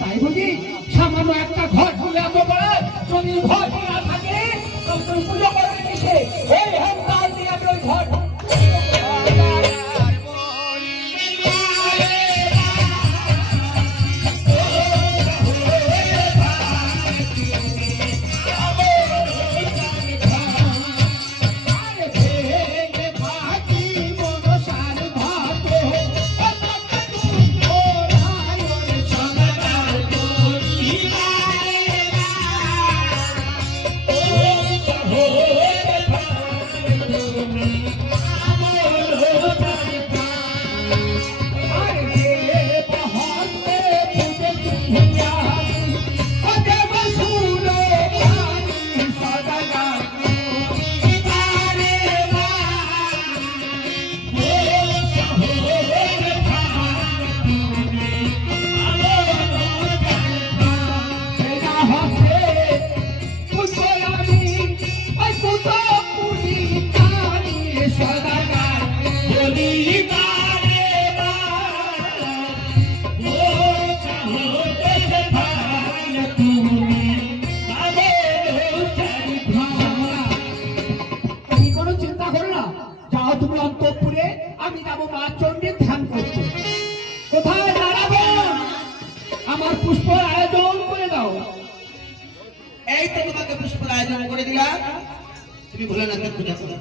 তাই বুঝি সামান্য একটা ঘর তুলে এত বড় যদি ঘর না থাকে তুমি পুজো করবে কিসে? এই হ্যান্ডাল দিয়ে আমি ওই ঘর তুমি অন্তঃপুরে, আমি যাবো মা চণ্ডীর ধ্যান করতে। কোথায় দাঁড়াবো? আমার পুষ্প আয়োজন করে দাও। এই তো তোমাকে পুষ্প আয়োজন করে দিলাম, তুমি ভোলানাথের পূজা করো।